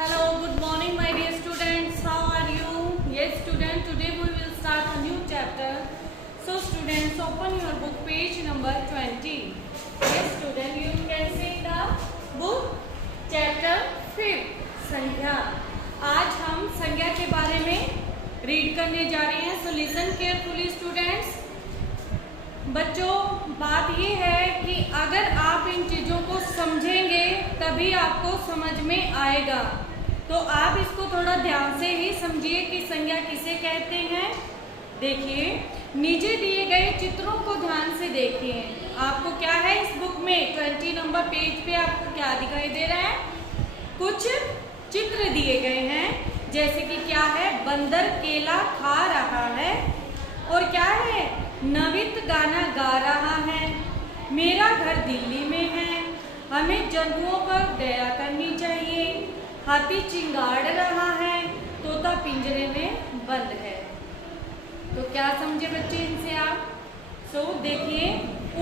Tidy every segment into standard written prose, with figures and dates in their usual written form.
Hello, good morning, my dear students. How are you? Yes, student. Today we will start a new chapter. So, students, open your book, page number 20. Yes, student, you can see the book, chapter 5, संज्ञा. आज हम संज्ञा के बारे में read करने जा रहे हैं. So, listen carefully, students. बच्चों, बात ये है कि अगर आप इन चीज़ों को समझेंगे तभी आपको समझ में आएगा. तो आप इसको थोड़ा ध्यान से ही समझिए कि संज्ञा किसे कहते हैं. देखिए, नीचे दिए गए चित्रों को ध्यान से देखिए. आपको क्या है इस बुक में 20 नंबर पेज पे आपको क्या दिखाई दे रहा है? कुछ चित्र दिए गए हैं. जैसे कि क्या है? बंदर केला खा रहा है. और क्या है? नवित गाना गा रहा है. मेरा घर दिल्ली में है. हमें जंतुओं पर दया करनी चाहिए. हाथी चिंगाड़ रहा है. तोता पिंजरे में बंद है. तो क्या समझे बच्चे इनसे आप? देखिए,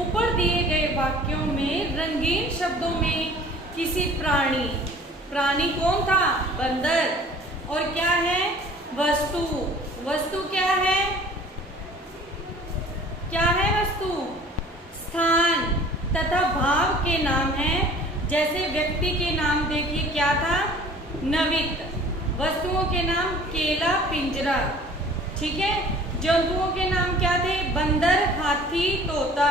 ऊपर दिए गए वाक्यों में रंगीन शब्दों में किसी प्राणी कौन था? बंदर. और क्या है? वस्तु क्या है? क्या है वस्तु? स्थान तथा भाव के नाम है. जैसे व्यक्ति के नाम देखिए क्या था? नवित. वस्तुओं के नाम केला, पिंजरा. ठीक है. जंतुओं के नाम क्या थे? बंदर, हाथी, तोता.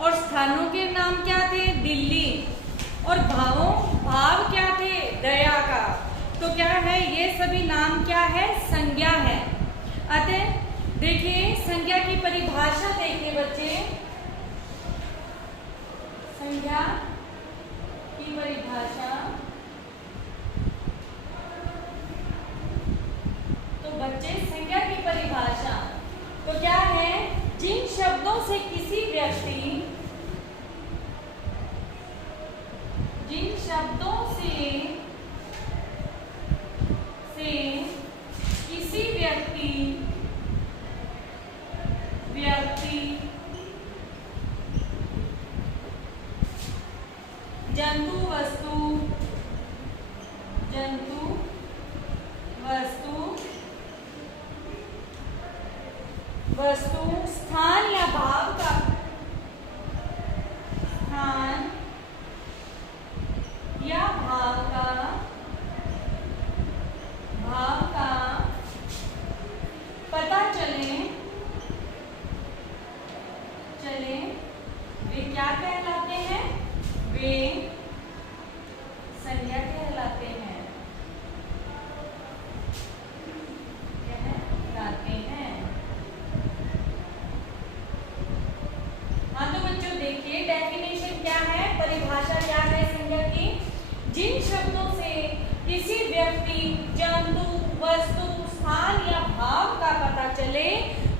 और स्थानों के नाम क्या थे? दिल्ली. और भाव क्या थे? दया का. तो क्या है? ये सभी नाम क्या है? संज्ञा है. अतः देखिए, संज्ञा की परिभाषा देखिए बच्चे. संज्ञा की परिभाषा. तो बच्चे, संज्ञा की परिभाषा तो क्या है? जिन शब्दों से किसी व्यक्ति जंतु, वस्तु, स्थान या भाव का पता चले वे क्या कहलाते हैं? वे संज्ञा कहलाते हैं. हाँ, तो बच्चों देखिए, डेफिनेशन क्या है? परिभाषा क्या है संज्ञा की? जिन शब्दों से किसी व्यक्ति, जंतु, वस्तु, स्थान या भाव का पता चले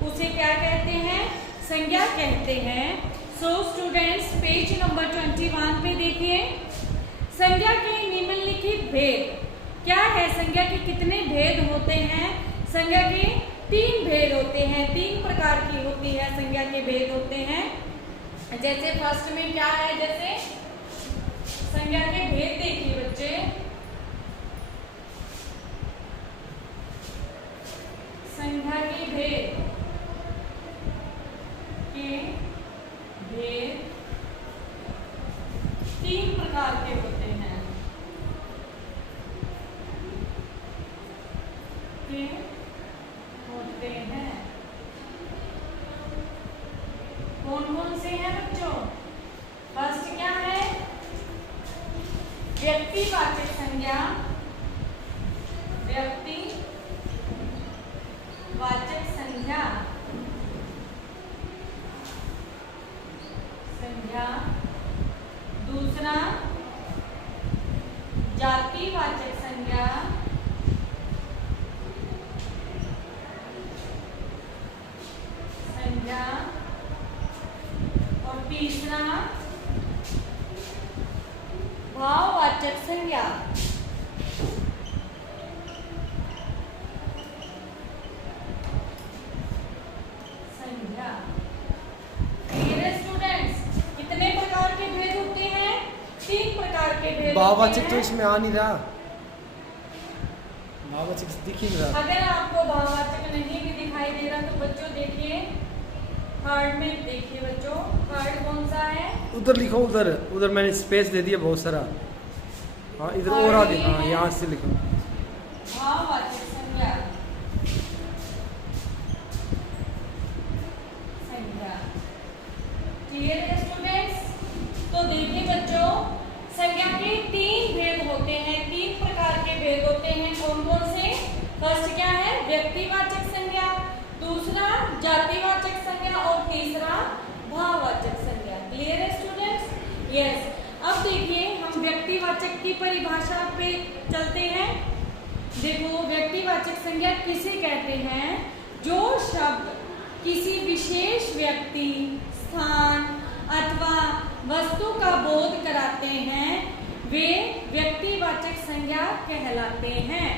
उसे क्या कहते हैं? संज्ञा कहते हैं. स्टूडेंट्स, पेज नंबर 21 पे देखिए. संज्ञा के निम्नलिखित भेद क्या है? संज्ञा के कितने भेद होते हैं? संज्ञा के 3 भेद होते हैं. 3 प्रकार की होती है संज्ञा के भेद होते हैं. जैसे फर्स्ट में क्या है? जैसे संज्ञा के भेद देखिए बच्चे. संज्ञा के भेद 3 प्रकार के होते हैं. कौन कौन से हैं बच्चों? फर्स्ट क्या है? व्यक्तिवाचक संज्ञा. दूसरा जातिवाचक संज्ञा. और तीसरा भाववाचक संज्ञा. कितने प्रकार के भेद होते हैं? 3 प्रकार के भेद. भाववाचक तो इसमें आ नहीं रहा. भाववाचक दिख ही नहीं रहा। अगर आपको भाववाचक नहीं भी दिखाई दे रहा तो बच्चों देखिए थर्ड में, देखिए बच्चों थर्ड कौन सा है? उधर लिखो, उधर उधर मैंने स्पेस दे दिया बहुत सारा। हाँ इधर और आगे, हाँ यहाँ से लिखो भाववाचक संज्ञा। क्लियर है स्टूडेंट्स? तो देखिए बच्चों संज्ञा के तीन भेद होते हैं, तीन प्रकार के भेद होते हैं। कौन कौन से? फर्स्ट क्या है? व्यक्तिवाचक संज्ञा, दूसरा जातिवाचक संज्ञा और तीसरा भाववाचक संज्ञा। क्लियर है स्टूडेंट्स? यस। अब देखिए हम व्यक्तिवाचक की परिभाषा पे चलते हैं। देखो व्यक्तिवाचक संज्ञा किसे कहते हैं? जो शब्द किसी विशेष व्यक्ति, स्थान अथवा वस्तु का बोध कराते हैं वे व्यक्तिवाचक संज्ञा कहलाते हैं।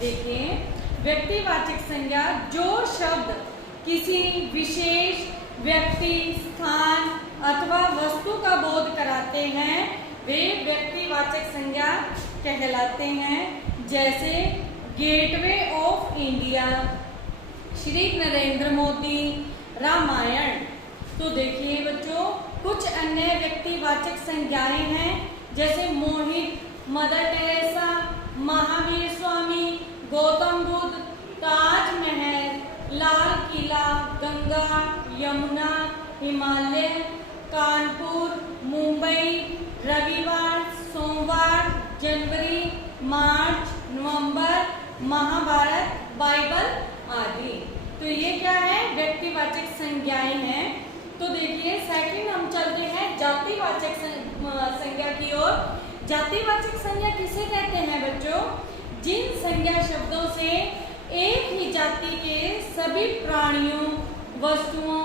देखिए व्यक्तिवाचक संज्ञा जो शब्द किसी विशेष व्यक्ति, स्थान अथवा वस्तु का बोध कराते हैं वे व्यक्तिवाचक संज्ञा कहलाते हैं। जैसे Gateway of India, Shri Narendra Modi, Ramayan. तो देखिए बच्चों कुछ अन्य व्यक्तिवाचक संज्ञाएं हैं जैसे मोहित, मदर टेरेसा, महावीर स्वामी, गौतम बुद्ध, ताजमहल, लाल किला, गंगा, यमुना, हिमालय, कानपुर, मुंबई, रविवार, सोमवार, जनवरी, मार्च, नवंबर, महाभारत, बाइबल आदि। तो ये क्या है? व्यक्तिवाचक संज्ञाएं हैं। तो देखिए सेकंड हम चलते हैं जातिवाचक संज्ञा की ओर। जातिवाचक संज्ञा किसे कहते हैं बच्चों? जिन संज्ञा शब्दों से एक ही जाति के सभी प्राणियों, वस्तुओं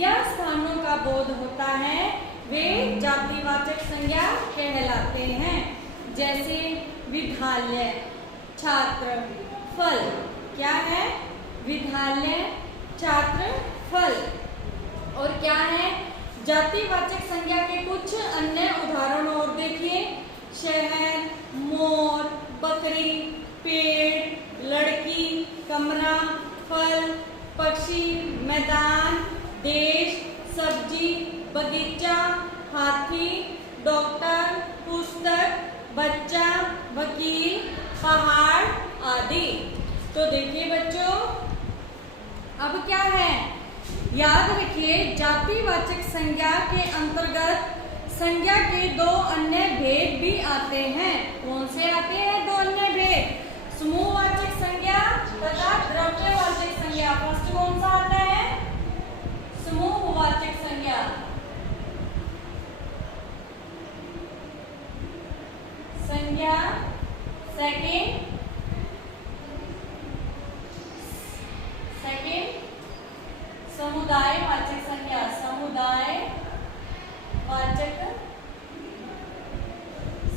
या स्थानों का बोध होता है वे जातिवाचक संज्ञा कहलाते हैं। जैसे विद्यालय, छात्र, फल। क्या है? विद्यालय, छात्र, फल। और क्या है? जातिवाचक संज्ञा के कुछ अन्य उदाहरण और देखिए शहर, मोर, बकरी, पेड़, लड़की, कमरा, फल, पक्षी, मैदान, देश, सब्जी, बगीचा, हाथी, डॉक्टर, पुस्तक, बच्चा, वकील, पहाड़ आदि। तो देखिए बच्चों अब क्या है? याद रखिए जातिवाचक संज्ञा के अंतर्गत संज्ञा के दो अन्य भेद भी आते हैं। कौन से आते हैं दो अन्य भेद? समूहवाचक संज्ञा तथा द्रव्यवाचक संज्ञा। फर्स्ट कौन सा आता है? समूहवाचक संज्ञा। संज्ञा सेकेंड समुदायवाचक संज्ञा। समुदायवाचक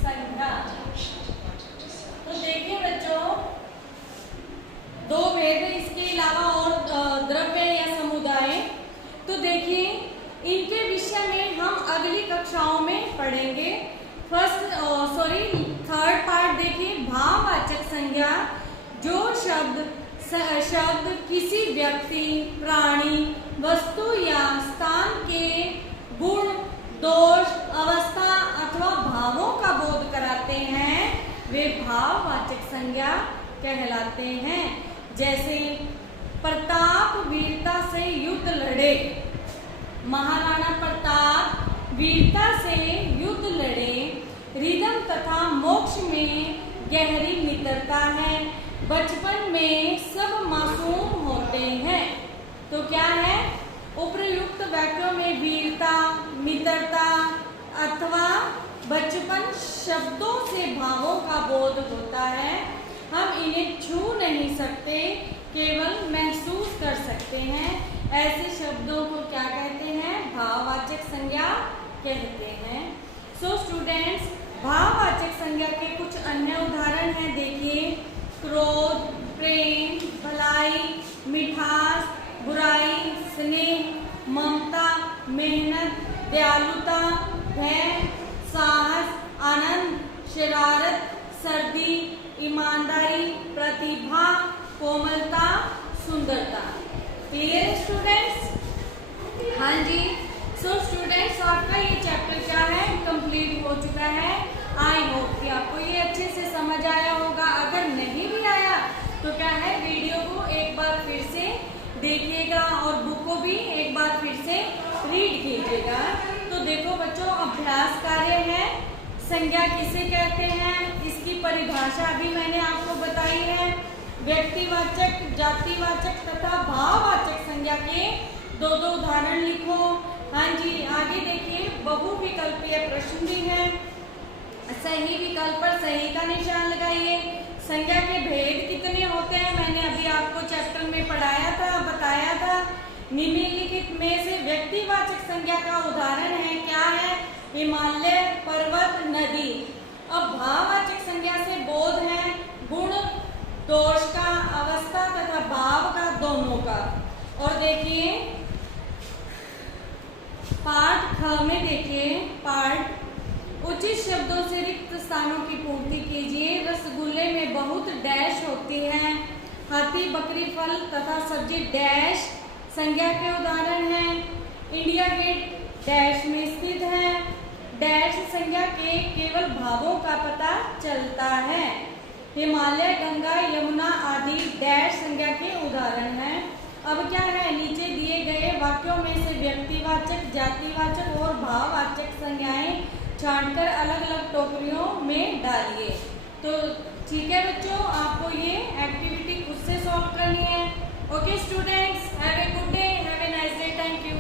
संज्ञा। तो देखिए बच्चों दो भेद इसके अलावा और द्रव्य या समुदाय। तो देखिए इनके विषय में हम अगली कक्षाओं में पढ़ेंगे। थर्ड पार्ट देखिए भाववाचक संज्ञा जो शब्द किसी व्यक्ति, प्राणी, वस्तु या स्थान के गुण, दोष, अवस्था अथवा भावों का बोध कराते हैं वे भाववाचक संज्ञा कहलाते हैं। जैसे प्रताप वीरता से युद्ध लड़े। महाराणा प्रताप वीरता से युद्ध लड़े। रिदम तथा मोक्ष में गहरी मित्रता है। बचपन में सब मासूम होते हैं। तो क्या है? उपर्युक्त वाक्यों में वीरता, मित्रता अथवा बचपन शब्दों से भावों का बोध होता है। हम इन्हें छू नहीं सकते, केवल महसूस कर सकते हैं। ऐसे शब्दों को क्या कहते हैं? भाववाचक संज्ञा कहते हैं। सो स्टूडेंट्स भाववाचक संज्ञा के कुछ अन्य उदाहरण हैं। देखिए क्रोध, प्रेम, भलाई, मिठास, बुराई, स्नेह, ममता, मेहनत, दयालुता, भय, साहस, आनंद, शरारत, सर्दी, ईमानदारी, कोमलता, सुंदरता। क्लियर है स्टूडेंट्स? हाँ जी। सो स्टूडेंट्स आपका ये चैप्टर क्या है, कंप्लीट हो चुका है। आई होप कि आपको ये अच्छे से समझ आया होगा। अगर नहीं भी आया तो क्या है, वीडियो को एक बार फिर से देखिएगा और बुक को भी एक बार फिर से रीड कीजिएगा। तो देखो बच्चों, अभ्यास कार्य है, संज्ञा किसे कहते हैं, इसकी परिभाषा भी मैंने आपको बताई है। व्यक्तिवाचक, जातिवाचक तथा भाववाचक संज्ञा के दो उदाहरण लिखो। हाँ जी, आगे देखिए, बहुविकल्पीय प्रश्न भी है। सही विकल्प पर सही का निशान लगाइए। संज्ञा के भेद कितने होते हैं, मैंने अभी आपको चैप्टर में पढ़ाया था, बताया था। निम्नलिखित में से व्यक्तिवाचक संज्ञा का उदाहरण है, क्या है, हिमालय, पर्वत, नदी। अब भाववाचक संज्ञा से बोध है गुण, दोष का, अवस्था तथा भाव का, दोनों का। और देखिए पाठ ख में देखिए, पाठ उचित शब्दों से रिक्त स्थानों की पूर्ति कीजिए। रसगुल्ले में बहुत डैश होती है। हाथी, बकरी, फल तथा सब्जी डैश संज्ञा के उदाहरण हैं। इंडिया गेट डैश में स्थित है। डैश संज्ञा के केवल भावों का पता चलता है। हिमालय, गंगा, यमुना आदि डैश संज्ञा के उदाहरण हैं। अब क्या है, नीचे दिए गए वाक्यों में से व्यक्तिवाचक, जातिवाचक और भाववाचक संज्ञाएं छांटकर अलग अलग टोकरियों में डालिए। तो ठीक है बच्चों, आपको ये एक्टिविटी खुद से सॉल्व करनी है। Okay students, have a good day, have a nice day, thank you.